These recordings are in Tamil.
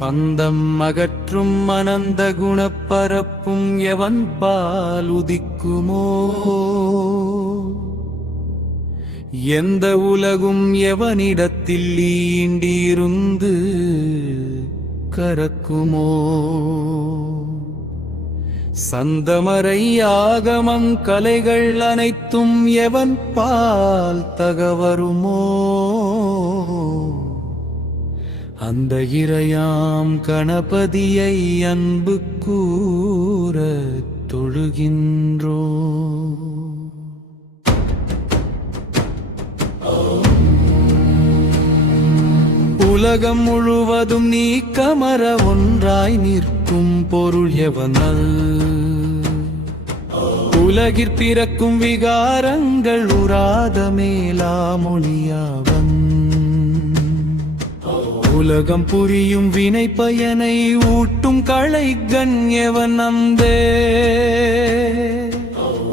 பந்தம் அகற்றும் அனந்த குணப்பரப்பும் எவன் பால் உதிக்குமோ எந்த உலகும் எவனிடத்தில் ஈண்டிருந்து கரக்குமோ சந்தமரை ஆகமம் கலைகள் அனைத்தும் எவன் பால் தகவருமோ அந்த இறையாம் கணபதியை அன்பு கூற தொழுகின்றோ. உலகம் முழுவதும் நீக்கமர ஒன்றாய் நிற்கும் பொருள் எவனல் உலகிற் பிறக்கும் விகாரங்கள் உராத மேலா மொழியாவன் உலகம் புரியும் வினை பயனை ஊட்டும் களைகண் எவன் நம்பே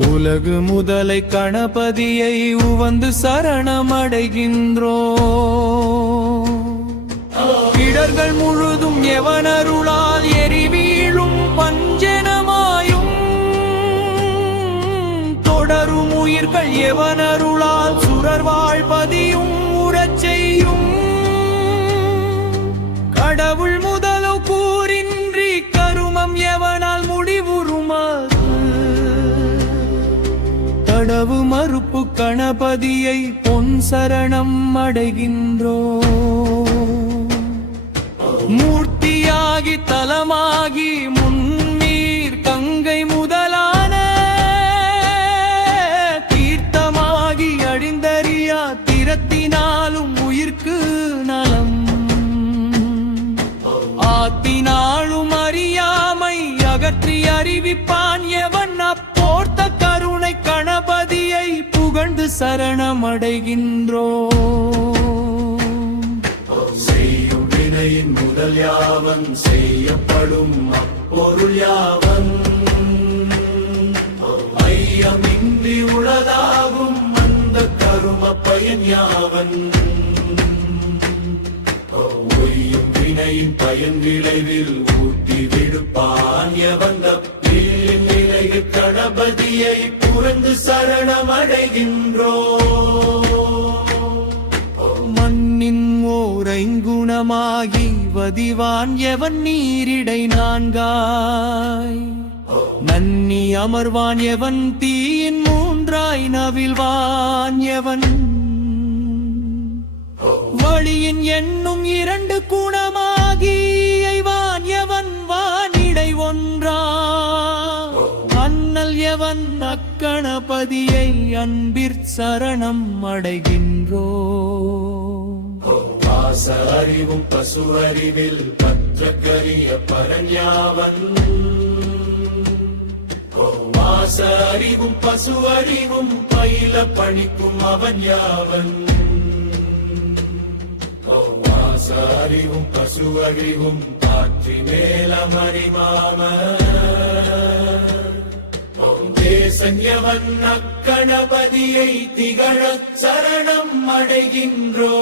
உலகு முதலை கணபதியை உவந்து சரணமடைகின்றோ. இடர்கள் முழுதும் எவனருளால் எரிவீழும் பஞ்சனமாயும் தொடரும் உயிர்கள் எவனருளால் சுரர் வாழ்பதியும் உறச் செய்யும் கடவுள் முதலோ கூறின்றி கருமம் எவனால் முடிவுறுமாறு தடவு மறுப்பு கணபதியை பொன் சரணம் அடைகின்றோ. மூர்த்தியாகி தலமாகி முன்னீர் கங்கை முதலான தீர்த்தமாகி அழிந்தறியா திறத்தினாலும் உயிர்க்கு நலம் ஆத்தினாலும் அறியாமை அகற்றி அறிவிப்பான் எவன் அப்போர்த்த கருணை கணபதியை புகழ்ந்து சரணமடைகின்றோ. செய்யும் வினையின் முதல் யாவன் செய்யப்படும் அப்பொருள் யாவன் ஐயமின்றி உளதாகும் அந்த கரும பயன் யாவன் ஒய்யும் வினையின் பயன் விளைவில் ஊட்டி விடுப்பான் எவன் நிலைய கணபதியை புரந்து சரணமடைகின்றோ. மண்ணின் ஓரைங்குணமாகி வதிவான் எவன் நீரிடை நான்காய் நன்னி அமர்வான் எவன் தீயின் மூன்றாய் நவில்வான் எவன் வழியின் எண்ணும் இரண்டு குணமாகி ஐவான் எவன் வானிடை ஒன்றா அண்ணல் எவன் அக்கணபதியை அன்பிற் சரணம் அடைகின்றோ. வாச அறிவும் பசு அறிவில் பற்றக்கரிய பரஞ்யாவன் வாச அறிவும் பசு அறிவும் பயில பணிக்கும் அவன் யாவன் வாச அறிவும் பசு அறிவும் காற்றி மேலமறிமாம தேசன்யவன் அக்கணபதியை திகழச் சரணம் அடைகின்றோ.